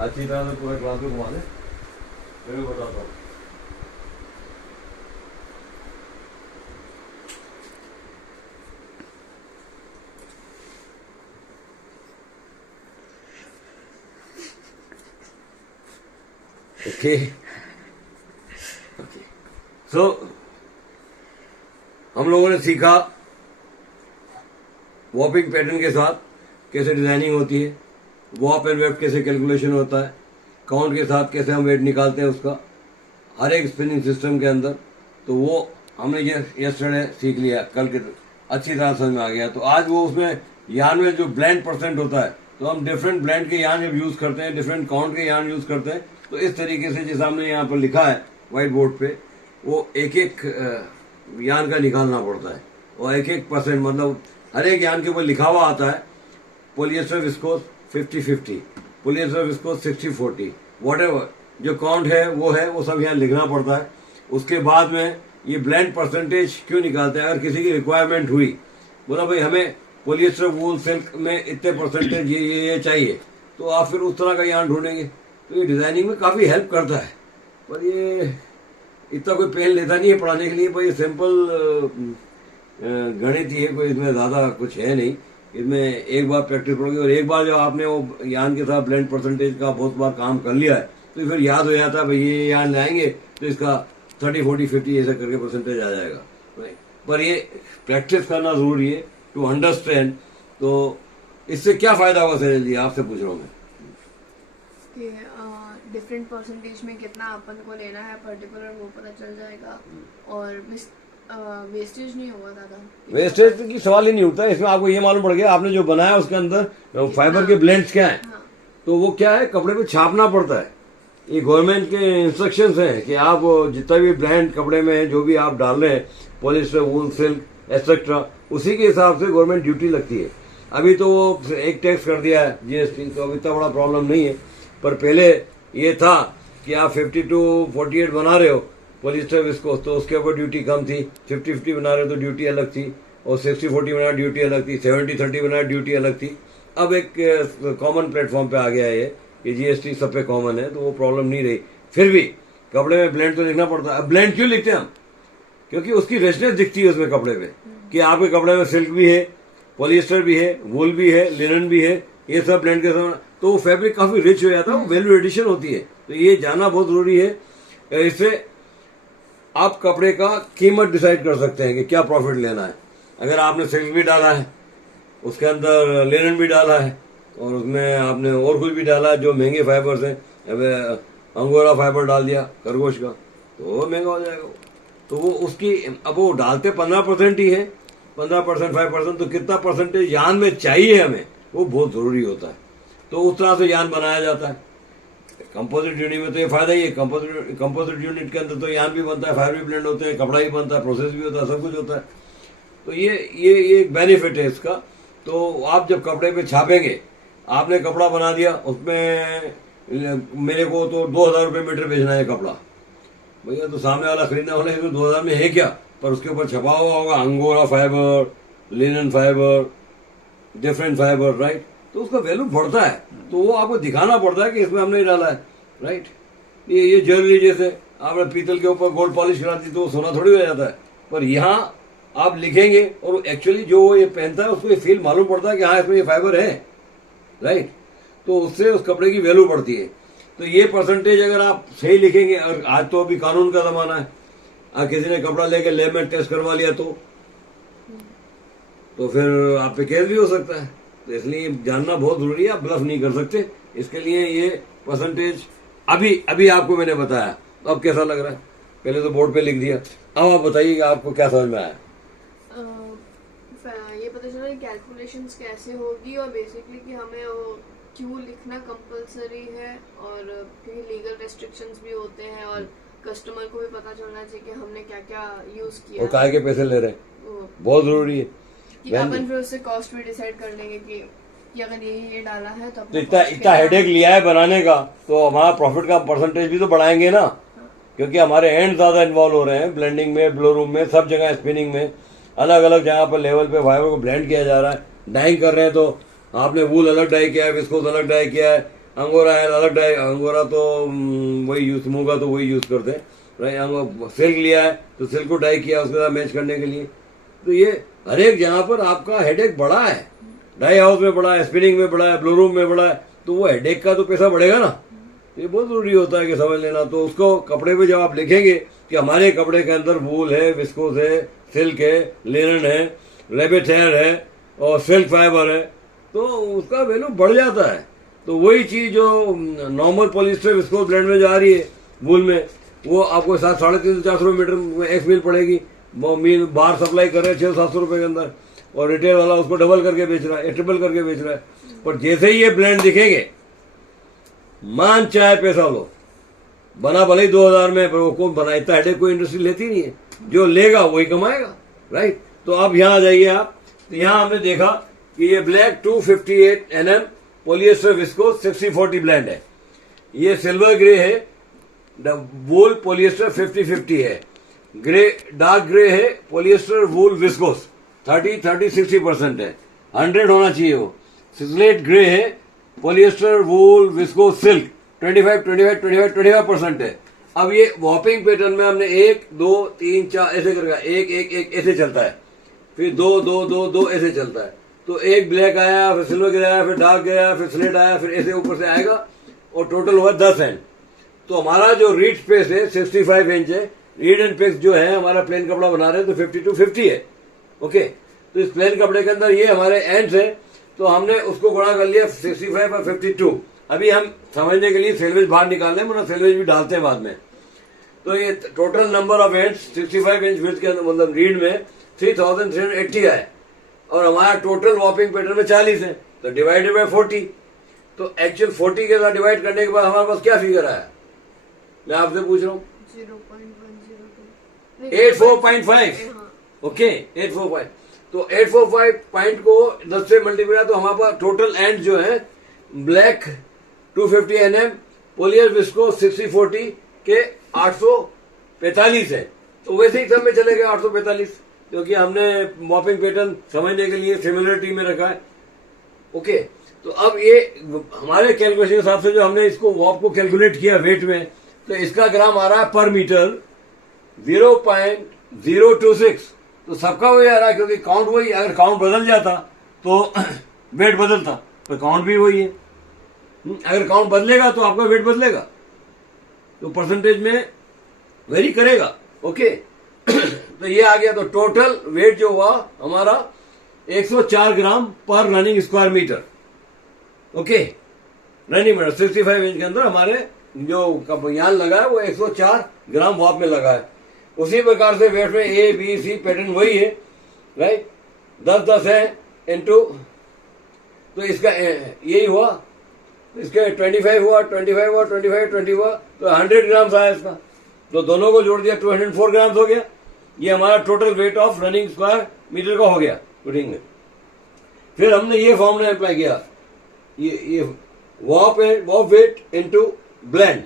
अच्छी तरह से पूरा क्लास में घुमा दे, फिर बताता हूँ। ओके ओके, सो हम लोगों ने सीखा वॉपिंग पैटर्न के साथ कैसे डिजाइनिंग होती है, वॉप एंड वेफ्ट कैसे कैलकुलेशन होता है, काउंट के साथ कैसे हम वेट निकालते हैं उसका हर एक स्पिनिंग सिस्टम के अंदर। तो वो हमने ये यस्टरडे सीख लिया, कल के अच्छी तरह समझ में आ गया। तो आज वो उसमें यार्न में जो ब्लेंड परसेंट होता है, तो हम डिफरेंट ब्लेंड के यार्न जब यूज करते हैं, डिफरेंट काउंट के यार्न यूज करते हैं, तो इस तरीके से जैसे हमने यहाँ पर लिखा है व्हाइट बोर्ड पे, वो एक एक यार्न का निकालना पड़ता है और एक एक परसेंट, मतलब हर एक यार्न के ऊपर लिखा हुआ आता है polyester viscose 50-50, polyester viscose 60-40, whatever जो काउंट है वो सब यहाँ लिखना पड़ता है। उसके बाद में ये ब्लेंड परसेंटेज क्यों निकालते हैं, अगर किसी की रिक्वायरमेंट हुई, बोला भाई हमें पॉलिएस्टर वूल सिल्क में इतने परसेंटेज ये चाहिए, तो आप फिर उस तरह का यार्न ढूंढेंगे। तो ये डिजाइनिंग में काफी हेल्प करता है, पर ये इतना कोई पेन लेता नहीं है पढ़ाने के लिए, पर ये सिंपल गणित ही है, कोई इसमें ज्यादा कुछ है नहीं। इसमें एक बार प्रैक्टिस करोगे और एक बार जब आपने वो यार्न के साथ ब्लेंड परसेंटेज का बहुत बार काम कर लिया है, तो फिर याद हो जाता है भाई ये यार्न लाएंगे तो इसका 30-40-50 ऐसा करके परसेंटेज आ जाएगा। पर ये प्रैक्टिस करना जरूरी है टू अंडरस्टैंड। तो इससे क्या फायदा होगा सर जी, आपसे पूछ रहा हूँ मैं कि डिफरेंट परसेंटेज में कितना अपन को लेना है पर्टिकुलर, वो पता चल जाएगा और वेस्टेज नहीं होगा दादा। वेस्टेज की सवाल ही नहीं उठता, इसमें आपको ये मालूम पड़ गया आपने जो बनाया उसके अंदर फाइबर के ब्लेंड्स क्या है। हाँ। तो वो क्या है, कपड़े पे छापना पड़ता है। ये गवर्नमेंट के इंस्ट्रक्शंस हैं कि आप जितना भी ब्लेंड कपड़े में है, जो भी आप डाल रहे हैं, पॉलिस्टर, वूल, सिल्क एक्सेट्रा, उसी के हिसाब से गवर्नमेंट ड्यूटी लगती है। अभी तो वो एक टैक्स कर दिया है जीएसटी, तो अभी इतना बड़ा प्रॉब्लम नहीं है। पर पहले ये था कि आप 50-48 बना रहे हो पॉलिस्टर विस्कोस, तो उसके ऊपर ड्यूटी कम थी। 50-50 बना रहे हो तो ड्यूटी अलग थी, और 60-40 बना ड्यूटी अलग थी, 70-30 बना ड्यूटी अलग थी। अब एक कॉमन प्लेटफॉर्म पे आ गया है ये जीएसटी सब पे कॉमन है, तो वो प्रॉब्लम नहीं रही। फिर भी कपड़े में ब्लेंड तो लिखना पड़ता है। अब ब्लेंड क्यों लिखते हैं हम, क्योंकि उसकी रिचनेस दिखती है उसमें कपड़े पे, कि आपके कपड़े में सिल्क भी है, पॉलिएस्टर भी है, वूल भी है, लिनन भी है, ये सब ब्लेंड के साथ, तो वो फैब्रिक काफी रिच हो जाता है, वो वैल्यू एडिशन होती है। तो ये जानना बहुत जरूरी है। इससे आप कपड़े का कीमत डिसाइड कर सकते हैं कि क्या प्रॉफिट लेना है। अगर आपने सिल्क भी डाला है, उसके अंदर लिनन भी डाला है, और उसमें आपने और कुछ भी डाला है जो महंगे फाइबर्स हैं, अंगोरा फाइबर डाल दिया खरगोश का, तो वो महंगा हो जाएगा। तो वो उसकी, अब वो डालते 15% ही है, 15% 5%, तो कितना परसेंटेज यान में चाहिए हमें, वो बहुत जरूरी होता है। तो उस तरह से यान बनाया जाता है। कंपोजिट यूनिट में तो ये फायदा ही है, कंपोजिट यूनिट के अंदर तो यान भी बनता है, फाइबर भी ब्लेंड होते हैं, कपड़ा भी बनता है, प्रोसेस भी होता है, सब कुछ होता है। तो ये एक बेनिफिट है इसका। तो आप जब कपड़े पे छापेंगे, आपने कपड़ा बना दिया, उसमें मेरे को तो 2000 रुपये मीटर बेचना है कपड़ा, भैया तो सामने वाला खरीदने वाला है, तो 2000 में है क्या, पर उसके ऊपर छपा हुआ होगा angora fibre, linen fibre, different fibre, right, तो उसका वैल्यू बढ़ता है। तो वो आपको दिखाना पड़ता है कि इसमें हमने डाला है, राइट। ये ज्वेलरी जैसे आपने पीतल के ऊपर गोल्ड पॉलिश करा दी तो सोना थोड़ी हो जाता है, पर यहाँ आप लिखेंगे और एक्चुअली जो ये पहनता है उसको ये फील मालूम पड़ता है कि हाँ इसमें ये फाइबर है, राइट। तो उससे उस कपड़े की वैल्यू बढ़ती है। तो ये परसेंटेज अगर आप सही लिखेंगे, और आज तो अभी कानून का जमाना है, किसी ने कपड़ा लेके लैब में टेस्ट करवा लिया तो फिर आप पे केस भी हो सकता है। तो इसलिए जानना बहुत जरूरी है, आप ब्लफ नहीं कर सकते। इसके लिए ये परसेंटेज अभी आपको मैंने बताया, तो अब कैसा लग रहा है? पहले तो बोर्ड पे लिख दिया, अब आप बताइए कि आपको क्या समझ में आया। ये पता चला कैलकुलेशंस कैसे होगी, और बेसिकली कि हमें वो क्यों लिखना कंपलसरी है, और क्योंकि लीगल रेस्ट्रिक्शंस भी होते हैं, और कस्टमर को भी पता चलना चाहिए कि हमने क्या क्या यूज किया और काय के पैसे ले रहे हैं, बहुत जरूरी है कि अपन फिर उससे कॉस्ट भी डिसाइड कर लेंगे कि अगर ये डाला है तो इतना हेडेक लिया है बनाने का, तो हमारा प्रॉफिट का परसेंटेज भी तो बढ़ाएंगे ना, क्योंकि हमारे एंड ज्यादा इन्वॉल्व हो रहे हैं, ब्लेंडिंग में, ब्लो रूम में, सब जगह स्पिनिंग में, अलग अलग जगह पर लेवल पे फाइबर को ब्लेंड किया जा रहा है। डाइंग कर रहे हैं तो आपने वूल अलग डाई किया है, विस्कोस अलग डाई किया है, अंगोरा है, अलग डाई, अंगोरा तो वही यूज, मूंगा तो वही यूज करते हैं, राइट। सिल्क लिया है तो सिल्क को डाई किया उसके साथ मैच करने के लिए। तो ये हर एक जगह पर आपका हेडेक बढ़ा है, डाई हाउस में बढ़ा है, स्पिनिंग में बढ़ा है, ब्लू रूम में बढ़ा है, तो वो हेडेक का तो पैसा बढ़ेगा ना। ये बहुत जरूरी होता है कि समझ लेना। तो उसको कपड़े पे जब आप लिखेंगे कि हमारे कपड़े के अंदर वूल है, विस्कोस है, सिल्क है, लिनन है, रेबिट हेयर है और सिल्क फाइबर है, तो उसका वैल्यू बढ़ जाता है। तो वही चीज जो नॉर्मल पॉलिस्टर विस्कोस ब्लेंड में जा रही है वूल में, वो आपको 350-400 मीटर में एक्स मील पड़ेगी। मील बाहर सप्लाई कर रहे हैं 600-700 रुपए के अंदर, और रिटेल वाला उसको डबल करके बेच रहा है, ट्रिपल करके बेच रहा है। पर जैसे ही ये ब्लेंड दिखेंगे, मान चाहे पैसा लो, बना भले ही 2000 में, पर वो कौन बना, इतना हेडेक कोई इंडस्ट्री लेती नहीं है। जो लेगा वही कमाएगा, राइट। तो अब यहाँ आ जाइए आप, तो यहाँ हमने देखा कि ये black 258 NM polyester viscose 60-40 blend है। ये सिल्वर ग्रे है, वूल पॉलिएस्टर 50-50 है। ग्रे डार्क ग्रे है पॉलिएस्टर वूल विस्कोस 30-60% है, 100 होना चाहिए वो। स्लेट ग्रे है पॉलिएस्टर वूल विस्कोस सिल्क 25% है। अब ये वॉपिंग पैटर्न में हमने 1 2 3 4 ऐसे करके 1 1 1 ऐसे चलता है, फिर 2 2 2 2 ऐसे चलता है। तो एक ब्लैक आया, फिर सिल्वर ग्रे आया, फिर डार्क ग्रे आया, फिर स्लेट आया, फिर ऐसे ऊपर से आएगा, और टोटल हुआ 10 एंड। तो हमारा जो रीड स्पेस है 65 इंच है। रीड एंड पेक्स जो है हमारा प्लेन कपड़ा बना रहे हैं तो 50-50 है, ओके। तो इस प्लेन कपड़े के अंदर ये हमारे एंड्स है, तो हमने उसको गुणा कर लिया 65 और 52। अभी हम समझने के लिए सेल्वेज बाहर निकाल लें, वरना सेल्वेज भी डालते हैं बाद में। तो ये total number of ends 65 inch width के अंदर, मतलब रीड में 3380 है, और हमारा टोटल वॉपिंग पैटर्न में 40 है, तो डिवाइडेड बाय 40। तो एक्चुअल 40 के साथ डिवाइड करने के बाद हमारे पास क्या फिगर आया, मैं आपसे पूछ रहा हूँ? 84.5, ओके 845। तो 845 पॉइंट को 10 से मल्टीप्लाई, तो हमारे पास टोटल एंड जो है ब्लैक 250 NM पोलियर विस्को 60-40 के 845 है। तो वैसे ही सब में चले गए 845, क्योंकि हमने मॉपिंग पैटर्न समझने के लिए सिमिलरिटी में रखा है, ओके। तो अब ये हमारे कैलकुलेशन के हिसाब से जो हमने इसको वॉप को कैलकुलेट किया वेट में, तो इसका ग्राम आ रहा है पर मीटर 0.026। तो सबका वही आ रहा है, क्योंकि काउंट वही, अगर काउंट बदल जाता तो वेट बदलता, तो काउंट भी वही है। अगर काउंट बदलेगा तो आपका वेट बदलेगा, तो परसेंटेज में वेरी करेगा, ओके। तो ये आ गया। तो टोटल वेट जो हुआ हमारा 104 ग्राम पर running square metre, okay. Running metre 65 inch के अंदर हमारे जो यान लगा है वो 104 ग्राम वॉप में लगा है। उसी प्रकार से वेट में A B C पैटर्न वही है, राइट। 10-10 है इनटू, तो इसका यही हुआ, इसके 25 हुआ, 25 हुआ, 25 20 हुआ, तो 100 ग्राम्स आया इसका। तो दोनों को जोड़ दिया 204 ग्राम्स हो गया। ये हमारा total weight of running square metre का हो गया पुटिंग में। फिर हमने ये फॉर्मूला अप्लाई किया, ये वॉप weight into blend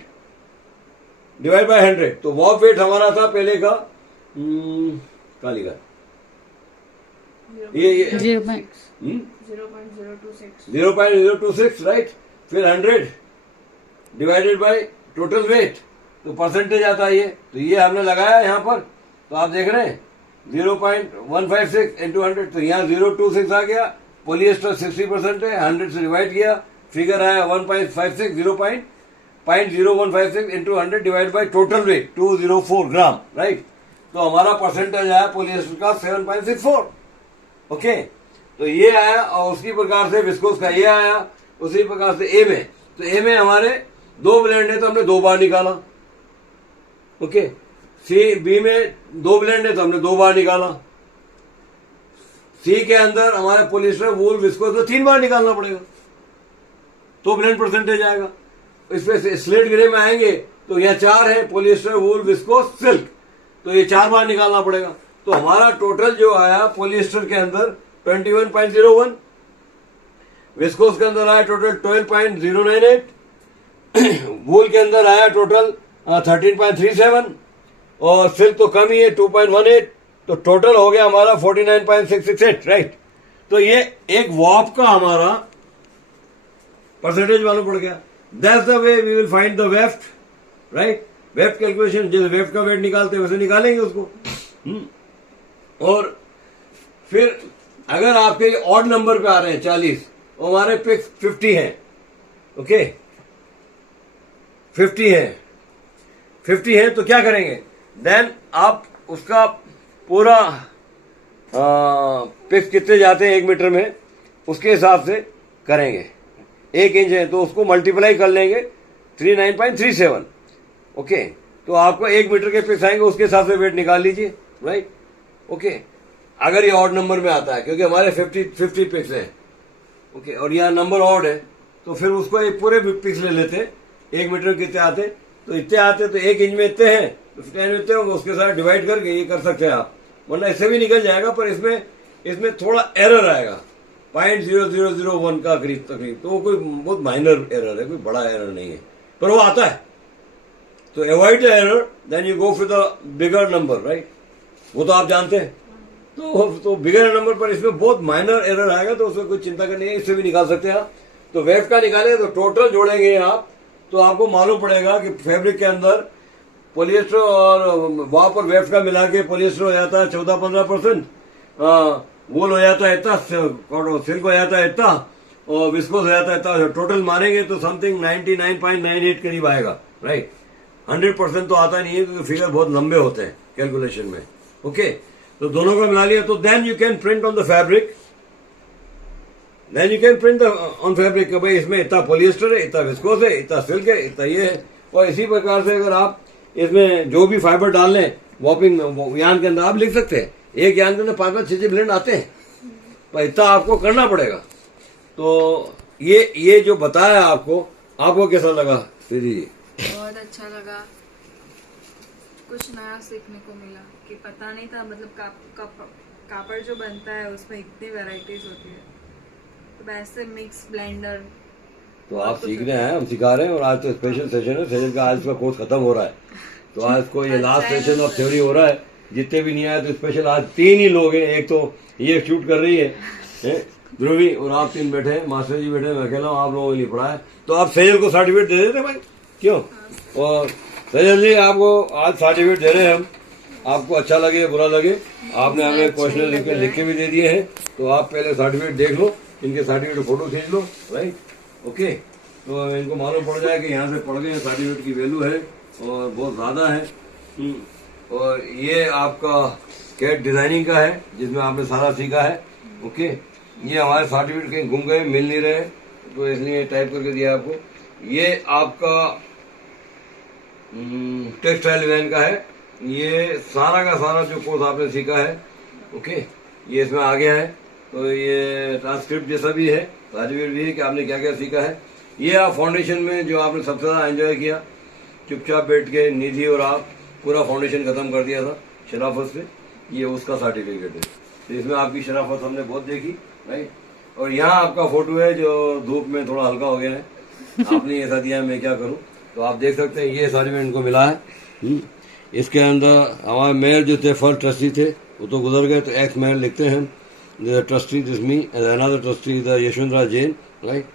divide by 100। तो वॉप वेट हमारा था पहले का क्या लिखा, ये 0.026, राइट। फिर 100 डिवाइडेड बाय टोटल वेट, तो परसेंटेज आता है ये। तो ये हमने लगाया यहाँ पर, तो आप देख रहे हैं 0.156 इंटू 100, तो यहाँ 026 आ गया। पोलिएस्टर 60% है, 100 से डिवाइड किया, फिगर आया 1.56, 0.0156 into 100 divide by total weight 204 gram, right. तो हमारा परसेंटेज आया पोलिएस्टर का 7.64, ओके। तो ये आया, और उसी प्रकार से विस्कोस का ये आया, उसी प्रकार से ए में। तो ए में हमारे 2 ब्लेंड है, तो हमने 2 बार निकाला, ओके। सी बी में 2 ब्लेंड है, तो हमने 2 बार निकाला। सी के अंदर हमारे पोलिएस्टर वूल विस्कोस तो 3 बार निकालना पड़ेगा, तो ब्लेंड परसेंटेज आएगा। इसमें स्लेट ग्रे में आएंगे तो यह 4 है पोलिएस्टर वूल विस्कोस सिल्क, तो ये 4 बार निकालना पड़ेगा। तो हमारा टोटल जो आया पोलिएस्टर के अंदर 21.01, विस्कोस के अंदर आया टोटल 12.098, वूल के अंदर आया टोटल 13.37, और सिल्क तो कम ही है 2.18। तो टोटल हो गया हमारा 49.668, राइट। तो ये एक वॉप का हमारा परसेंटेज मालूम पड़ गया। That's the way we will find the weft, right. Weft calculation, जैसे वेफ्ट का वेट निकालते हैं वैसे निकालेंगे उसको। और फिर अगर आपके ऑड नंबर पे आ रहे हैं 40 और हमारे पे 50 है, ओके 50 है तो क्या करेंगे, देन आप उसका पूरा पिक्स कितने जाते हैं 1 मीटर में उसके हिसाब से करेंगे। 1 इंच है तो उसको मल्टीप्लाई कर लेंगे 39.37, ओके। तो आपको 1 मीटर के पिक्स आएंगे उसके हिसाब से वेट निकाल लीजिए, राइट, ओके। अगर ये ऑड नंबर में आता है क्योंकि हमारे 50 पिक्स हैं, ओके, और यहाँ नंबर ऑड है तो फिर उसको एक पूरे पिक्स ले लेते हैं। 1 मीटर कितने आते, तो इतने आते, तो 1 इंच में इतने हैं तो 10 में इतने होंगे, उसके साथ डिवाइड करके ये कर सकते हैं आप, वरना इससे भी निकल जाएगा। पर इसमें थोड़ा एरर आएगा 0.0001 का करीब तकरीब, तो वो कोई बहुत माइनर एरर है, कोई बड़ा एरर नहीं है, पर वो आता है। तो avoid the error, then you go for the bigger number, right, वो तो आप जानते हैं। तो बिगर नंबर पर इसमें बहुत माइनर एरर आएगा तो उसमें कोई चिंता करनी है, इससे भी निकाल सकते हैं आप। तो वेफ्ट का निकाले तो टोटल जोड़ेंगे आप, तो आपको मालूम पड़ेगा कि फैब्रिक के अंदर पॉलिएस्टर और वहां पर वेफ्ट का मिला के पॉलिएस्टर हो जाता है 14-15%, वूल हो जाता है इतना, सिल्क हो जाता है इतना, और विस्कोस हो जाता है इतना। टोटल मारेंगे तो समथिंग 99.98 करीब आएगा, राइट। 100% तो आता नहीं है क्योंकि फिगर बहुत लंबे होते हैं कैलकुलेशन में, ओके। तो दोनों का मिला लिया तो then you can print on the fabric, then you can print on fabric कि भाई इसमें इतना पॉलिएस्टर है, इतना विस्कोस है, इतना सिल्क है, इतना ये है। और इसी प्रकार से अगर आप इसमें जो भी फाइबर डाल लें वॉपिंग यान के अंदर, आप लिख सकते हैं एक यान के अंदर 5-6 ब्लेंड आते हैं, पर इतना आपको करना पड़ेगा। तो ये जो बताया आपको कैसा लगा दीदी जी? बहुत अच्छा लगा, कुछ नया सीखने को मिला कि पता नहीं था, मतलब कापड़ जो बनता है उसमें इतनी वैरायटीज होती है, तो वैसे मिक्स ब्लेंडर। तो आप सीख रहे हैं, हम सिखा रहे हैं, और आज तो स्पेशल सेशन है, सेशन का आज का कोर्स खत्म हो रहा है, तो आज को ये लास्ट सेशन ऑफ थ्योरी हो रहा है। जितने भी नहीं आए तो स्पेशल आज 3 ही लोग हैं, एक तो ये शूट कर रही है ध्रुवी, और आप 3 बैठे हैं, मास्टर जी बैठे हैं, मैं अकेला हूँ, आप लोगों के लिए पढ़ा है। तो आप सैजल को सर्टिफिकेट दे देते भाई, क्यों? और सैजल जी आपको आज सर्टिफिकेट दे रहे हैं हम, आपको अच्छा लगे बुरा लगे, आपने हमें क्वेश्चन लिख के भी दे दिए हैं, तो आप पहले सर्टिफिकेट देख लो, इनके सर्टिफिकेट फोटो खींच लो, राइट, ओके। तो इनको मालूम पड़ जाए कि यहाँ से पढ़ गए, सर्टिफिकेट की वैल्यू है और बहुत ज्यादा है। और ये आपका कैट डिजाइनिंग का है जिसमें आपने सारा सीखा है, ओके। ये हमारे सर्टिफिकेट कहीं गुम गए, मिल नहीं रहे, तो इसलिए टाइप करके दिया आपको। ये आपका टेक्सटाइल वैन का है, ये सारा का सारा जो कोर्स आपने सीखा है, ओके, ये इसमें आ गया है। तो ये ट्रांसक्रिप्ट जैसा भी है, सर्टिफिकेट भी है कि आपने क्या क्या सीखा है। ये आप फाउंडेशन में जो आपने सबसे ज्यादा एंजॉय किया, चुपचाप बैठ के निधि और आप पूरा फाउंडेशन खत्म कर दिया था शराफत से, ये उसका सर्टिफिकेट है। तो इसमें आपकी शराफत हमने बहुत देखी, राइट। और यहाँ आपका फोटो है जो धूप में थोड़ा हल्का हो गया है, आपने ऐसा दिया है, मैं क्या करूँ। तो आप देख सकते हैं ये सर्टिफिकेट इनको मिला है। इसके अंदर हमारे मेयर जो थे, फर्स्ट ट्रस्टी थे, वो तो गुजर गए, तो एक्स मेयर लिखते हैं, trustee this me and another trustee the Yashwantrao Jain, right.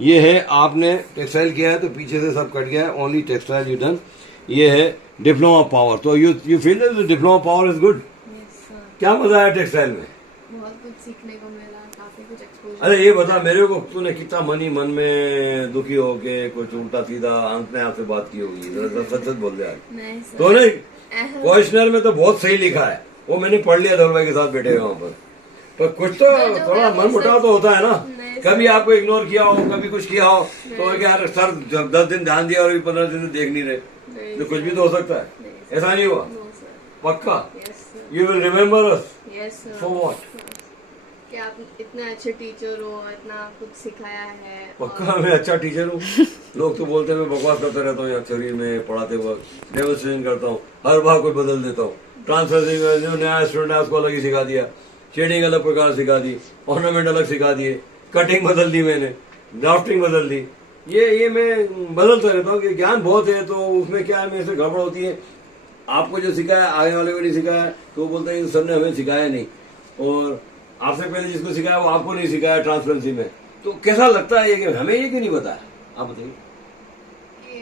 ये है आपने टेक्सटाइल किया है तो पीछे से सब कट गया है, ओनली टेक्सटाइल यू डन। ये है डिप्लोमा पावर, तो you feel that diploma power is good. क्या मजा आया टेक्सटाइल में? बहुत कुछ सीखने को मिला, काफी कुछ एक्सपोजर। अरे ये बता मेरे को, तूने कितना मन में दुखी होके कुछ उल्टा सीधा अंत ने आपसे बात की होगी, सच सच बोल दे यार। नहीं सर, तो नहीं, क्वेश्चनर में तो बहुत सही लिखा है, वो मैंने पढ़ लिया धवल भाई के साथ बैठे वहां पर कुछ तो थोड़ा मन मुटाव तो होता है ना, कभी आपको इग्नोर किया हो, कभी कुछ किया हो, तो यार सर 10 दिन ध्यान दिया और अभी 15 दिन से देख नहीं रहे, तो कुछ भी तो हो सकता है। ऐसा नहीं हुआ? पक्का? You will remember us for what? कि आप इतने अच्छे टीचर हो, इतना कुछ सिखाया है। पक्का मैं अच्छा टीचर हूँ? लोग तो बोलते हैं मैं बकवास करता रहता हूँ यहाँ शरीर में पढ़ाते वक्त, डेमोन्स्ट्रेशन करता हूँ, हर बार कोई बदल देता हूँ। ट्रांसफर जो नया स्टूडेंट है उसको अलग ही सिखा दिया, शेडिंग अलग प्रकार सिखा दी, ऑर्नामेंट अलग सिखा दिए, कटिंग बदल दी मैंने, ड्राफ्टिंग बदल दी, ये मैं बदलता रहता हूँ कि ज्ञान बहुत है, तो उसमें क्या है, मेरे से गड़बड़ होती है। आपको जो सिखाया आगे वाले को नहीं सिखाया, तो वो बोलता है सर ने हमें सिखाया नहीं, और आपसे पहले जिसको सिखाया वो आपको नहीं सिखाया ट्रांसपेरेंसी में, तो कैसा लगता है ये कि हमें ये क्यों नहीं बताया? आप बताइए। कि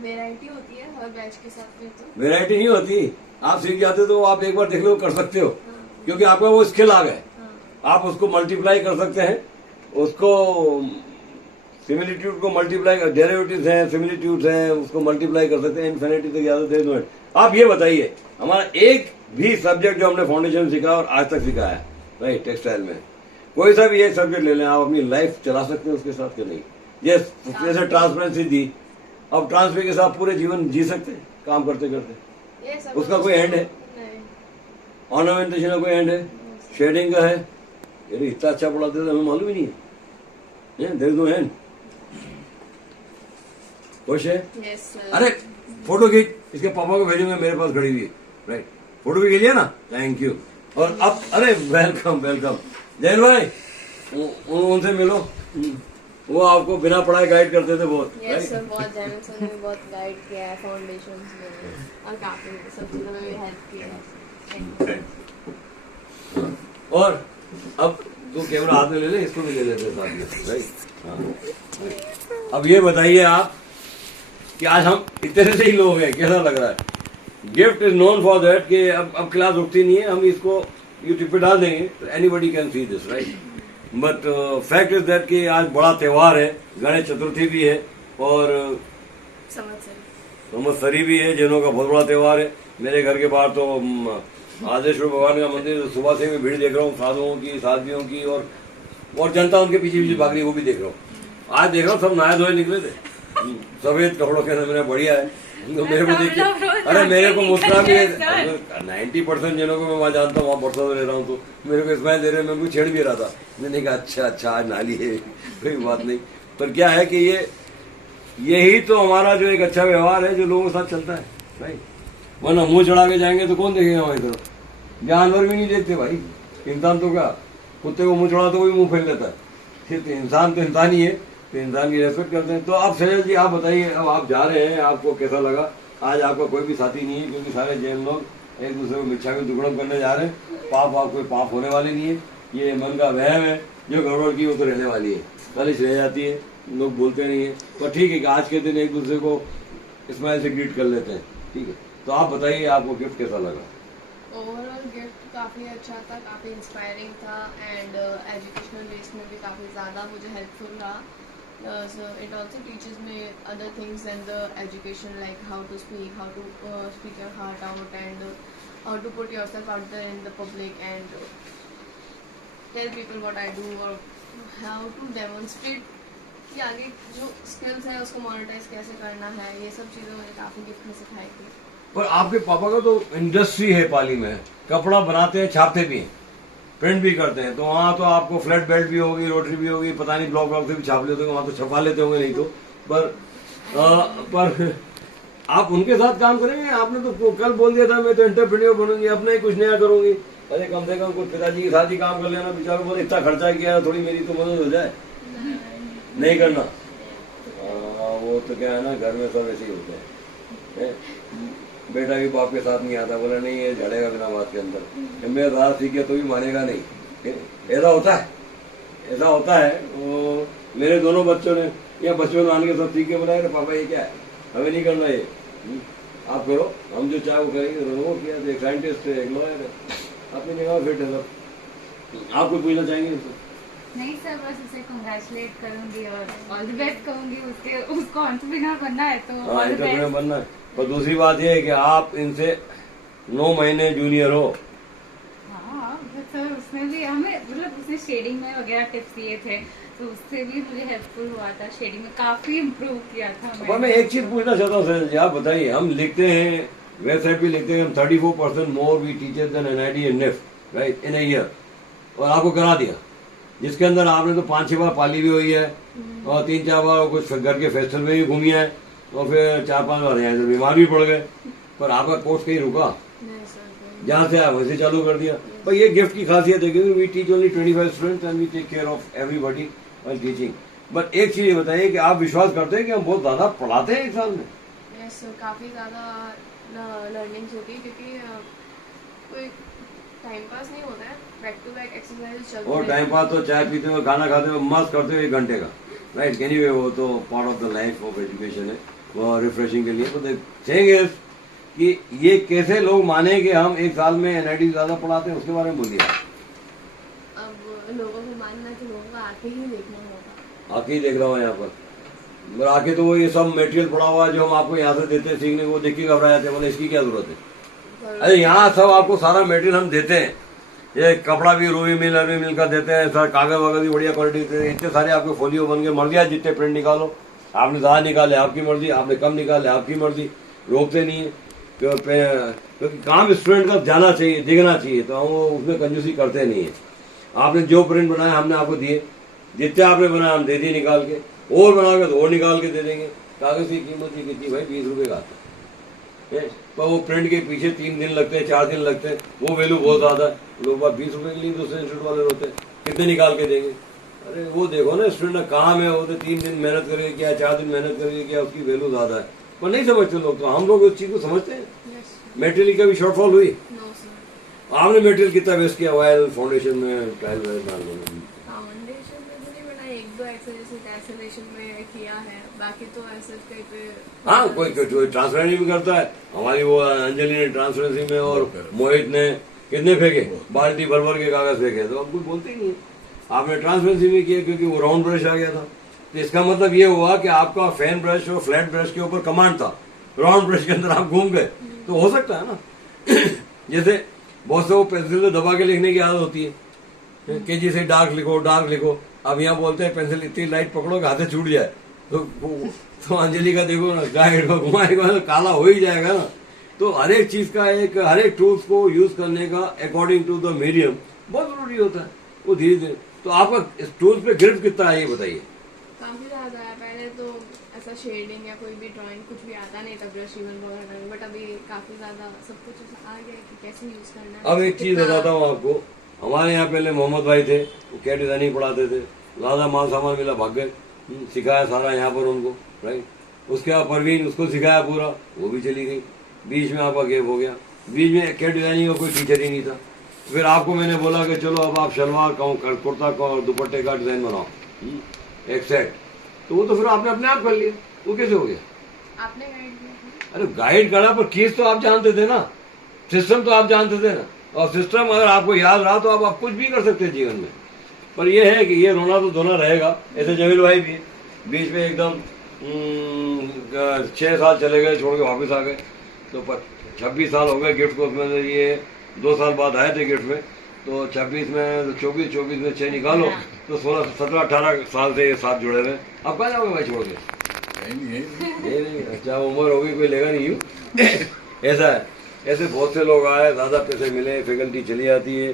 वैरायटी होती है हर बैच के साथ में तो। वेराइटी नहीं होती, आप सीख जाते तो आप एक बार देख लो कर सकते हो, क्योंकि आपका वो स्किल आ गए, आप उसको मल्टीप्लाई कर सकते हैं, उसको सिमिलिट्यूड को मल्टीप्लाई, डेरिवेटिव्स हैं, सिमिलिट्यूड्स हैं, उसको मल्टीप्लाई कर सकते हैं इन्फिनिटी तक ज्यादा देर में। आप ये बताइए, हमारा एक भी सब्जेक्ट जो हमने फाउंडेशन सीखा और आज तक सिखाया राइट टेक्सटाइल में, कोई सा भी एक सब्जेक्ट ले लें, आप अपनी लाइफ चला सकते हैं उसके साथ कि नहीं? ये जैसे ट्रांसपेरेंसी दी, अब ट्रांसपेरेंसी के साथ पूरे जीवन जी सकते हैं काम करते करते, ये सब उसका कोई एंड है? नहीं। ऑर्नामेंटेशन का कोई एंड है? शेडिंग का है? ये इतना अच्छा पढ़ाते थे हमें मालूम ही नहीं है, देयर इज नो एंड। खुश है? Yes, sir. अरे फोटो खींच, इसके पापा को भेजूंगा, मेरे पास खड़ी हुई है राइट, फोटो भी खींचिए ना, थैंक यू। और अब अरे वेलकम वेलकम जैन भाई, उनसे मिलो, वो आपको बिना पढ़ाई गाइड करते थे बहुत Yes, right? sir, बहुत जैन सर ने भी बहुत गाइड किया है फाउंडेशंस में और काफी सब चीजों में भी हेल्प किया है। और अब तू कैमरा हाथ में ले ले, इसको भी ले लेते साथ में राइट। हाँ। अब ये बताइए आप कि आज हम इतने से ही लोग हैं, कैसा लग रहा है? Gift is known for that कि अब क्लास रुकती नहीं है, हम इसको यूट्यूब पे डाल देंगे तो anybody can see this right. But fact is that कि आज बड़ा त्योहार है, गणेश चतुर्थी भी है और संवत्सरी भी है, जैनों का बहुत बड़ा त्योहार है। मेरे घर के बाहर तो आदेश्वर भगवान का मंदिर, सुबह से मैं भीड़ देख रहा हूँ, साधुओं की, साध्वियों की और जनता उनके पीछे पीछे भाग रही है, वो भी देख रहा हूँ। आज देख रहा हूँ सब नहाए धोए निकले थे, सफेद कपड़ों के अंदर, मेरा बढ़िया है तो मेरे को देख के अरे मेरे को मुस्कुरा भी 90% जनों को मैं वहाँ जानता हूँ, वहाँ बरसा रह रहा हूँ, तो मेरे को स्माइल दे रहे, मैं उनको छेड़ भी रहा था। मैंने कहा अच्छा आज नाली है, कोई बात नहीं। पर क्या है कि यही तो हमारा जो एक अच्छा व्यवहार है जो लोगों के साथ चलता है भाई, वरना मुंह चढ़ा के जाएंगे तो कौन देखेगा हमारी तरफ? जानवर भी नहीं देखते भाई, इंसान तो क्या, कुत्ते को मुंह चढ़ा तो कोई मुंह फेर लेता है, फिर इंसान तो इंसान ही है, तो इंसान की रेस्पेक्ट करते हैं। तो अब सैजल जी आप बताइए, अब आप जा रहे हैं, आपको कैसा लगा? आज आपका कोई भी साथी नहीं है, क्योंकि सारे जैन लोग एक दूसरे को मिच्छा भी दुगड़म करने जा रहे हैं। पाप आप कोई पाप होने वाले नहीं है, ये मन का वहम है, जो गड़बड़ की वो तो रहने वाली है, कलिश रह जाती है, लोग बोलते नहीं है। तो ठीक है कि आज के दिन एक दूसरे को स्माइल से ग्रीट कर लेते हैं, ठीक है। तो आप बताइए आपको गिफ्ट कैसा लगा? ओवरऑल गिफ्ट काफ़ी अच्छा था, काफ़ी इंस्पायरिंग था एंड एजुकेशनल बेस में भी काफ़ी ज़्यादा मुझे हेल्पफुल रहा। It also teaches me other things than the education, like how to speak your heart out and how to put yourself out there in the public and tell people what I do or how to demonstrate कि आगे जो skills है उसको monetise कैसे करना है, ये सब चीज़ें मुझे काफ़ी गिफ्ट में सिखाई थी। पर आपके पापा का तो इंडस्ट्री है पाली में, कपड़ा बनाते हैं, छापते भी हैं, प्रिंट भी करते हैं, तो वहाँ तो आपको फ्लैट बेल्ट भी होगी, रोटरी भी होगी, पता नहीं ब्लॉक से भी छाप लेते होंगे, वहाँ तो छपा लेते होंगे नहीं तो। पर आप उनके साथ काम करेंगे? आपने तो कल बोल दिया था मैं तो एंटरप्रेन्योर बनूंगी, अपना ही कुछ नया करूंगी। अरे कम से कम कुछ पिताजी के साथ ही काम कर लेना, बेचारों को इतना खर्चा किया, थोड़ी मेरी तो मदद हो जाए। नहीं करना? वो तो क्या है ना, घर में सब ऐसे ही होते हैं, बेटा भी बाप के साथ नहीं आता, बोला नहीं ये झड़ेगा बिना बात के अंदर, मेरा साथ सीखे तो भी मानेगा नहीं, ऐसा होता है, ऐसा होता है। वो मेरे दोनों बच्चों ने या बच्चों ने आने के सब सीख के बोला अरे पापा ये क्या है, हमें नहीं करना ये, आप करो, हम जो चाहे वो करेंगे। वो किया, एक साइंटिस्ट है, एक लॉयर है, अपनी जगह फिट है सब। आप कुछ पूछना चाहेंगे? नहीं सर, बस उसे कंग्रेचुलेट करूंगी और ऑल द बेस्ट कहूंगी, उसको एंटरप्रेन्योर बनना है तो हाँ एंटरप्रेन्योर बनना है। और दूसरी बात ये है कि आप इनसे 9 महीने जूनियर हो। हाँ सर, उसने भी हमें मतलब उसने शेडिंग में वगैरह टिप्स दिए थे, तो उससे भी मुझे हेल्पफुल हुआ था, शेडिंग में काफी इम्प्रूव किया था। और मैं एक चीज पूछना चाहता हूँ सर जी, आप बताइए, हम लिखते हैं वेबसाइट पे लिखते हैं हम 34% more we teacher than NIT and NIFT right in a year, और आपको करा दिया, जिसके अंदर आपने तो 5-6 बार पाली भी हुई है और 3-4 बार कुछ घर के फेस्टिवल में भी घूमी है और फिर 4-5 बार यहाँ से बीमार भी पड़ गए, पर आपका कोर्स कहीं रुका? जहाँ से आप वैसे चालू कर दिया। पर ये गिफ्ट की खासियत है क्योंकि we teach only 25 students and we take care of everybody while teaching. But एक चीज ये बताइए कि आप विश्वास करते हैं कि हम बहुत ज्यादा पढ़ाते हैं एक साल में? यस, काफ़ी ज़्यादा लर्निंग्स होती है, क्योंकि कोई टाइम पास नहीं होता है, बैक टू बैक एक्सरसाइज चलती और है। टाइम पास तो चाय पीते हुए खाना खाते हुए मस्त करते हुए 1 घंटे का, राइट। एनीवे वो तो part of the life of education है, वो रिफ्रेशिंग के लिए। तो थिंग इज कि ये कैसे लोग माने कि हम 1 साल में एनआईटी ज्यादा पढ़ाते हैं, उसके बारे में बोलिए। अब लोगों को मानना कि लोगों को आके ही देखना होगा। आके ही देख रहा हूँ यहाँ पर, और आके तो वो ये सब मटेरियल पड़ा हुआ है जो हम आपको यहाँ से देते हैं सीखने को, देख के घबरा जाते हैं, बोले इसकी क्या जरूरत है। अरे यहाँ सब आपको सारा मटेरियल हम देते हैं, ये कपड़ा भी रूबी मिल अरबी मिल का देते हैं सर, कागज वगैरह भी बढ़िया क्वालिटी देते हैं, इतने सारे आपके फोलियो बन के मर्जी है, जितने प्रिंट निकालो, आपने ज्यादा निकाले आपकी मर्जी, आपने कम निकाले आपकी मर्जी, रोकते नहीं है। क्योंकि काम स्टूडेंट का जाना चाहिए, दिखना चाहिए, तो हम उसमें कंजूसी करते नहीं है। आपने जो प्रिंट बनाया हमने आपको दिए, जितने आपने बनाया हम दे दिए निकाल के, और बनाओगे तो और निकाल के दे देंगे। कागज की कीमत ही कितनी भाई, 20 रुपए का आता है, पर वो प्रिंट के पीछे 3 दिन लगते हैं 4 दिन लगते हैं, वो वैल्यू बहुत ज्यादा है। लोग बात 20 रुपए के लिए दूसरे इंस्टीट्यूट वाले होते हैं, कितने निकाल के देंगे। अरे वो देखो ना स्टूडेंट का काम है, वो तो 3 दिन मेहनत करके किया, 4 दिन मेहनत करके किया, उसकी वैल्यू ज्यादा है, पर नहीं समझते लोग। तो हम लोग उस चीज को समझते हैं। मेटेरियल की कभी शॉर्टफॉल हुई? नो सर, आपने मेटेरियल कितना वेस्ट किया ऑयल फाउंडेशन में, टाइल डालने में? फाउंडेशन में तो नहीं बनाया, 1-2 एक्सरसाइज कैंसलेशन में किया है, बाकी तो ऐसे कहीं पे। हाँ, कोई ट्रांसपेरेंसी भी करता है। हमारी वो अंजलि ने ट्रांसपेरेंसी में और मोहित ने कितने फेंके, बाल्टी भर भर के कागज फेंके, तो हम कुछ बोलते ही नहीं। आपने ट्रांसपेरेंसी भी किया क्योंकि वो राउंड ब्रश आ गया था, तो इसका मतलब ये हुआ कि आपका फैन ब्रश और फ्लैट ब्रश के ऊपर कमांड था, राउंड ब्रश के अंदर आप घूम गए, तो हो सकता है ना। जैसे बहुत से वो पेंसिल से दबा के लिखने की आदत होती है कि जी से डार्क लिखो डार्क लिखो। अब यहाँ बोलते हैं पेंसिल इतनी लाइट पकड़ो कि हाथ से छूट जाए, तो अंजलि का देखो ना, गाइड को घुमाएगा तो काला हो ही जाएगा ना। तो हर एक चीज का हर एक टूल्स को यूज करने का अकॉर्डिंग टू द मीडियम बहुत जरूरी होता है, वो धीरे धीरे। तो आपका इस टूल्स पे ग्रिप कितना है ये बताइए। काफी ज्यादा है, पहले तो ऐसा शेडिंग या कोई भी ड्राइंग कुछ भी आता नहीं था, ब्रश इवन वगैरह, बट अभी काफी ज्यादा सब कुछ आ गया कि कैसे यूज करना है। अब एक चीज बताता हूँ आपको, हमारे यहाँ पहले मोहम्मद भाई थे, वो क्या डिजाइनिंग पढ़ाते थे, ज्यादा माल सामान मिला भाग गए, सिखाया सारा यहाँ पर उनको, राइट। उसके बाद परवीन, उसको सिखाया पूरा, वो भी चली गई, बीच में आपका गैप हो गया, बीच में क्या डिजाइनिंग का कोई टीचर ही नहीं था। फिर आपको मैंने बोला कि चलो अब आप शलवार कुर्ता का और दुपट्टे का डिजाइन बनाओ, एक सेट, तो वो तो फिर आपने अपने आप कर लिया। वो कैसे हो गया? आपने गाइड किया था? अरे गाइड करा, पर केस तो आप जानते थे ना, सिस्टम तो आप जानते थे ना, और सिस्टम अगर आपको याद रहा तो आप कुछ भी कर सकते हैं जीवन में। पर ये है कि ये रोना तो धोना रहेगा। ऐसे जमील भाई भी बीच में एकदम 6 साल चले गए, छोड़ के वापस आ गए, तो 26 साल हो गए गिफ्ट को। उसमें ये 2 साल बाद आए थे गिफ्ट में, तो 26 में 24 में 6 निकालो तो 16 17 18 साल से ये साथ जुड़े हुए। अब कहाँ जाओगे भाई छोड़ के? नहीं, अच्छा उम्र होगी, कोई लेगा नहीं यूँ। ऐसा है, ऐसे बहुत से लोग आए, ज्यादा पैसे मिले, फैकल्टी चली जाती है।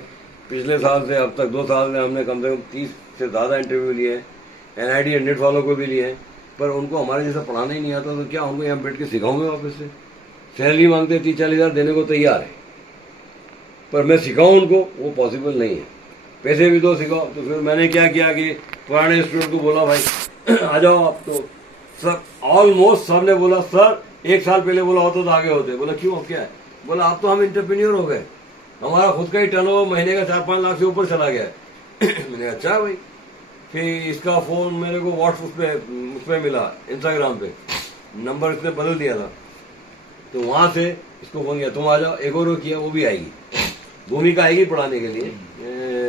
पिछले साल से अब तक 2 साल में हमने कम से कम 30 से ज्यादा इंटरव्यू लिए हैं, NIT 100 वालों को भी लिए हैं, पर उनको हमारे जैसा पढ़ाना ही नहीं आता, तो क्या उनको यहाँ बैठ के सिखाऊंगे वापस से? सैलरी मांगते 30-40 हज़ार देने को तैयार है, पर मैं सिखाऊं उनको, वो पॉसिबल नहीं है। पैसे भी दो, सिखाओ। तो फिर मैंने क्या किया कि पुराने स्टूडेंट को बोला भाई आ जाओ आप, तो सब ऑलमोस्ट सबने बोला सर 1 साल पहले बोला होता तो आगे होते। बोला क्यों, अब क्या है? बोला अब तो हम इंटरप्रेन्योर हो गए, हमारा खुद का ही टर्नओवर महीने का 4-5 लाख से ऊपर चला गया है। मैंने कहा अच्छा भाई। फिर इसका फोन मेरे को व्हाट्सएप उस पे मिला, इंस्टाग्राम पे नंबर इसने बदल दिया था, तो वहां से इसको फोन किया, तुम आ जाओ। एक और किया, वो भी आएगी, भूमिका आएगी पढ़ाने के लिए,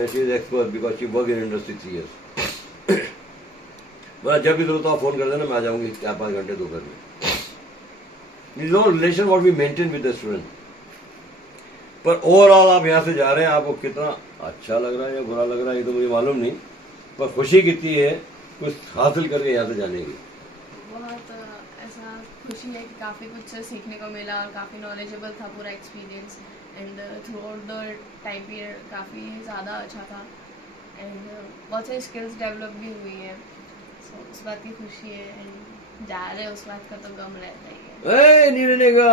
she is expert because she work in industry 3 years। बोला जब भी जरूरत हो आप फोन कर देना, मैं आ जाऊंगी 4-5 घंटे दोपहर में। Relation what we maintain with the student. पर ओवरऑल आप यहाँ से जा रहे हैं, आपको कितना अच्छा लग रहा है या बुरा लग रहा है ये तो मुझे मालूम नहीं, पर खुशी कितनी है कुछ हासिल करके यहाँ से जाने की? बहुत ऐसा खुशी है कि काफ़ी कुछ सीखने को मिला और काफ़ी नॉलेजेबल था पूरा experience, and through out the time period काफ़ी ज़्यादा अच्छा था, एंड बहुत सारी स्किल्स डेवलप भी हुई हैं, सो उस बात की खुशी है। एंड जा रहे उस बात का तो गम रहता ही है। नहीं रहने का,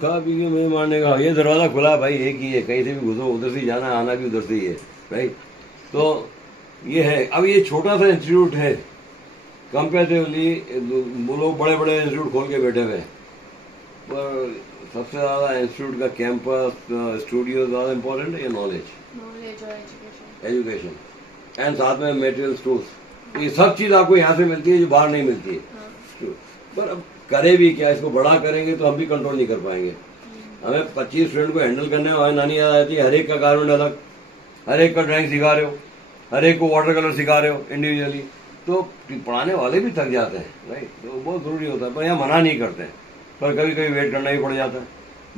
खा पी के मैं मारने का, ये दरवाजा खुला भाई, एक ही है, कहीं से भी घुसो, उधर से जाना आना भी उधर से ही है, राइट। तो ये है, अब ये छोटा सा इंस्टीट्यूट है, कंपेरेटिवली वो लोग बड़े बड़े इंस्टीट्यूट खोल के बैठे हुए हैं, पर सबसे ज्यादा इंस्टीट्यूट का कैंपस स्टूडियो ज्यादा इम्पोर्टेंट है या नॉलेज नॉलेज और एजुकेशन। एजुकेशन एंड साथ में मटेरियल टूल्स, ये सब चीज आपको यहाँ से मिलती है जो बाहर नहीं मिलती है। पर अब करे भी क्या, इसको बड़ा करेंगे तो हम भी कंट्रोल नहीं कर पाएंगे। हमें 25 स्टूडेंट को हैंडल करने में हमारी नानी याद आती है, हर एक का गारमेंट अलग, हर एक का ड्राइंग सिखा रहे हो, हर एक को वाटर कलर सिखा रहे हो इंडिविजुअली, तो पढ़ाने वाले भी थक जाते हैं, राइट। तो बहुत जरूरी होता है, पर यहाँ मना नहीं करते हैं, पर कभी कभी वेट करना ही पड़ जाता है,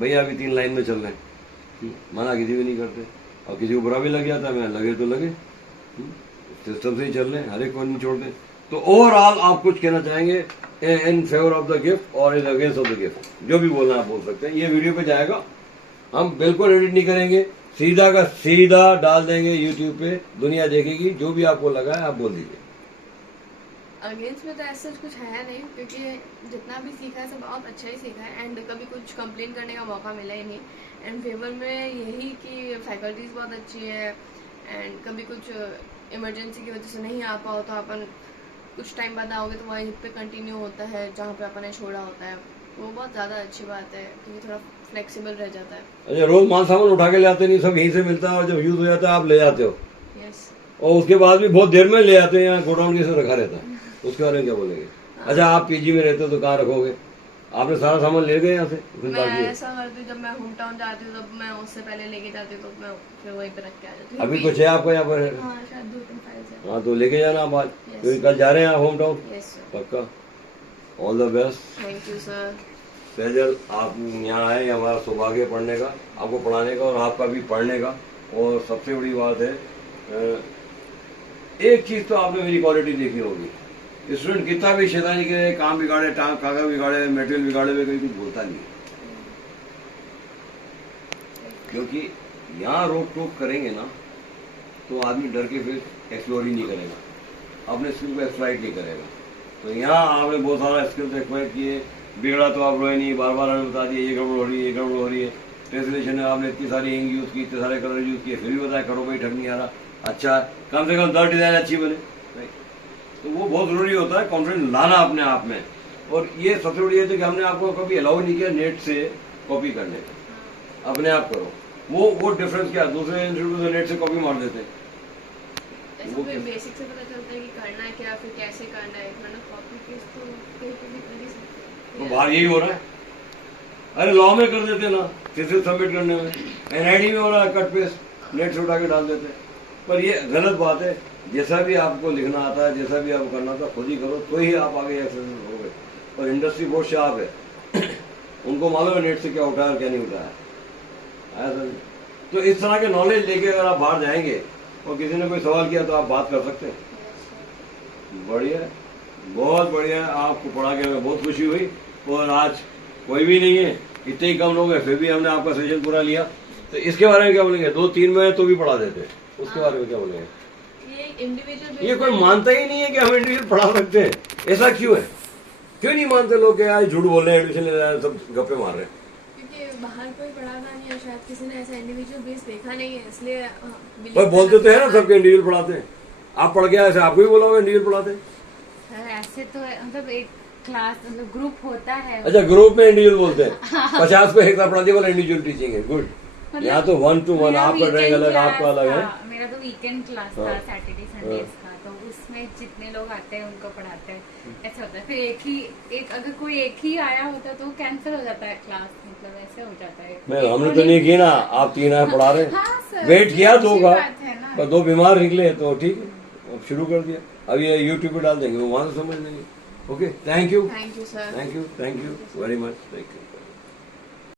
भैया अभी 3 लाइन में चल रहे हैं, मना किसी भी नहीं करते। और किसी को बुरा भी लग जाता है, मैं लगे तो लगे, सिस्टम से ही चल रहे हैं, हर एक को नहीं छोड़ते। तो ओवरऑल आप कुछ कहना चाहेंगे in favour of the gift और in against of the gift, जो भी बोलना आप बोल सकते हैं। ये वीडियो पे जाएगा, हम बिल्कुल एडिट नहीं करेंगे, सीधा का सीधा डाल देंगे यूट्यूब पे, दुनिया देखेगी, जो भी आपको लगा है आप बोल दीजिए। अगेंस्ट में तो ऐसा कुछ है नहीं, क्योंकि जितना भी सीखा है सब बहुत अच्छा ही सीखा है, एंड कभी कुछ कंप्लेन करने का मौका मिला ही नहीं। एंड फेवर में यही कि फैकल्टीज बहुत अच्छी है, एंड कभी कुछ इमरजेंसी की वजह से नहीं आ पाओ तो अपन कुछ टाइम बाद आओगे तो वहीं पे कंटिन्यू होता है जहाँ पे अपन ने छोड़ा होता है, वो बहुत ज़्यादा अच्छी बात है, क्योंकि थोड़ा फ्लेक्सिबल रह जाता है। अच्छा, रोज माल सामान उठा के ले आते नहीं, सब यहीं से मिलता है, और जब यूज हो जाता है आप ले जाते हो, यस। और उसके बाद भी बहुत देर में ले आते हैं, यहाँ गोडाउन कैसे रखा रहता है, उसके बारे में क्या बोलेंगे? अच्छा, आप पीजी में रहते हो तो कहाँ रखोगे? आपने सारा सामान ले गए यहाँ से? मैं ऐसा करती हूँ, जब मैं होम टाउन जाती हूँ तब मैं उससे पहले लेके जाती हूँ, तो मैं फिर वहीं पे रख के आ जाती हूँ। अभी कुछ है आपका यहाँ पर? हाँ, शायद 2-3 फाइल्स हैं। हाँ, तो लेके जाना आप आज, क्योंकि कल जा रहे हैं आप होम टाउन। Yes sir. पक्का, all the best. Thank you sir. Saijal, आप यहाँ आए, हमारा सौभाग्य पढ़ने का, आपको पढ़ाने का और आपका भी पढ़ने का। और सबसे बड़ी बात है, एक चीज तो आपने मेरी क्वालिटी देखी होगी, स्टूडेंट कितना भी शैतानी करे, काम बिगाड़े, कागज बिगाड़े, मटेरियल बिगाड़े, में कहीं कुछ बोलता नहीं है, क्योंकि यहाँ रोक टोक करेंगे ना तो आदमी डर के फिर एक्सप्लोर ही नहीं करेगा, अपने स्किल को एक्सप्लॉइट नहीं करेगा। तो यहाँ आपने बहुत सारा स्किल्स एक्वायर किए, बिगड़ा तो आप रोए नहीं, बार बार हमें बता दिए ये गड़बड़ हो रही है, ये गड़बड़ हो रही है। ट्रांसलेशन में आपने इतनी सारी इंक यूज की, इतने सारे कलर यूज किए, फिर भी बताया करो भाई ठग नहीं आ रहा, अच्छा कम से कम 10 डिजाइन अच्छी बने। तो वो बहुत जरूरी होता है, कॉन्फिडेंस लाना अपने आप में। और ये सबसे बड़ी बात है कि हमने आपको कभी अलाउ नहीं किया नेट से कॉपी करने का, अपने आप करो। वो डिफरेंस क्या, दूसरे इंस्टीट्यूट से नेट से कॉपी मार देते हैं। ऐसा फिर बेसिक से पता चलता है कि करना है क्या, फिर कैसे करना है, वरना कॉपी पेस्ट तो कहीं पे भी कर ही सकते हैं। तो बाहर यही हो रहा है, अरे लॉ में कर देते ना, थीसिस सबमिट करने में, एनआईडी में हो रहा है, कट पेस्ट नेट से उठा के डाल देते हैं। पर ये गलत बात है, जैसा भी आपको लिखना आता है, जैसा भी आपको करना आता है, खुद ही करो तो ही आप आगे सक्सेसफुल होगे। और इंडस्ट्री बहुत शार्प है, उनको मालूम है नेट से क्या उठाया और क्या नहीं उठाया, ऐसा। तो इस तरह के नॉलेज लेके अगर आप बाहर जाएंगे और किसी ने कोई सवाल किया तो आप बात कर सकते हैं। बढ़िया, बहुत बढ़िया, आपको पढ़ा के हमें बहुत खुशी हुई। और आज कोई भी नहीं है, इतने ही कम लोग हैं, फिर भी हमने आपका सेशन पूरा लिया। तो इसके बारे में क्या बोलेंगे? 2-3 में तो भी पढ़ा देते, उसके बारे में क्या बोलेंगे? ये इंडिविजुअल, ये कोई मानता ही नहीं है कि हम इंडिविजुअल पढ़ा सकते हैं, ऐसा क्यों है? क्यों नहीं मानते लोग कि यार झूठ बोल रहे हैं, एडमिशन ले रहे हैं, सब गप्पे मार रहे हैं? क्योंकि बाहर कोई पढ़ाता नहीं है, शायद किसी ने ऐसा इंडिविजुअल बेस देखा नहीं है, इसलिए पर बोलते तो है ना सबके इंडिविजुअल पढ़ाते हैं। आप पढ़ के आए, ऐसे आपको भी बोला होगा इंडिविजुअल पढ़ाते हैं? सर ऐसे तो मतलब एक क्लास मतलब ग्रुप होता है। अच्छा, ग्रुप में इंडिविजुअल बोलते हैं। 50 को एक साथ पढ़ा दिया, बोला इंडिविजुअल टीचिंग है, गुड। यहाँ तो 1-to-1, आपका ड्राइंग अलग, आपका अलग है। मेरा तो वीकेंड क्लास था, सैटरडे संडेज का, तो उसमें जितने लोग आते हैं उनको पढ़ाते हैं, ऐसा होता है। फिर एक अगर कोई एक ही आया होता तो कैंसिल हो जाता है क्लास, मतलब ऐसे हो जाता है। मैं हमने तो नहीं की ना, आप 3 आए पढ़ा रहे, हाँ सर, वेट किया 2 का, ना। पर 2 बीमार निकले तो ठीक है, अब शुरू कर दिया। अब ये यूट्यूब पे डाल देंगे, वो वहां से समझ लेंगे। Okay, thank you thank you sir. Thank you very much, thank you.